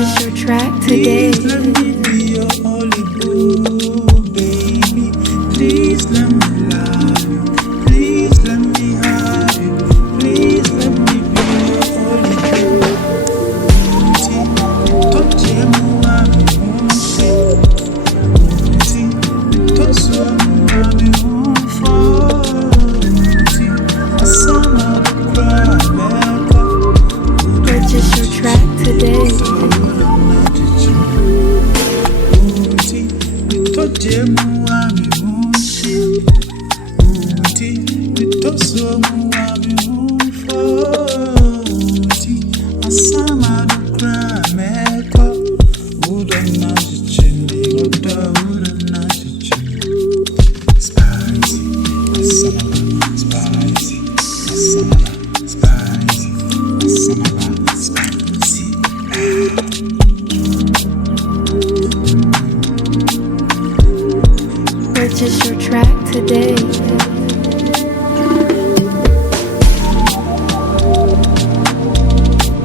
Purchase your track today. Please let me be your only boo, baby. Please let me love you. Please let me have you. Please let me be your only boo. Touch him, mommy, won't say. Touch him, mommy, won't fall. I saw my cry, Purchase your track today. Spicy.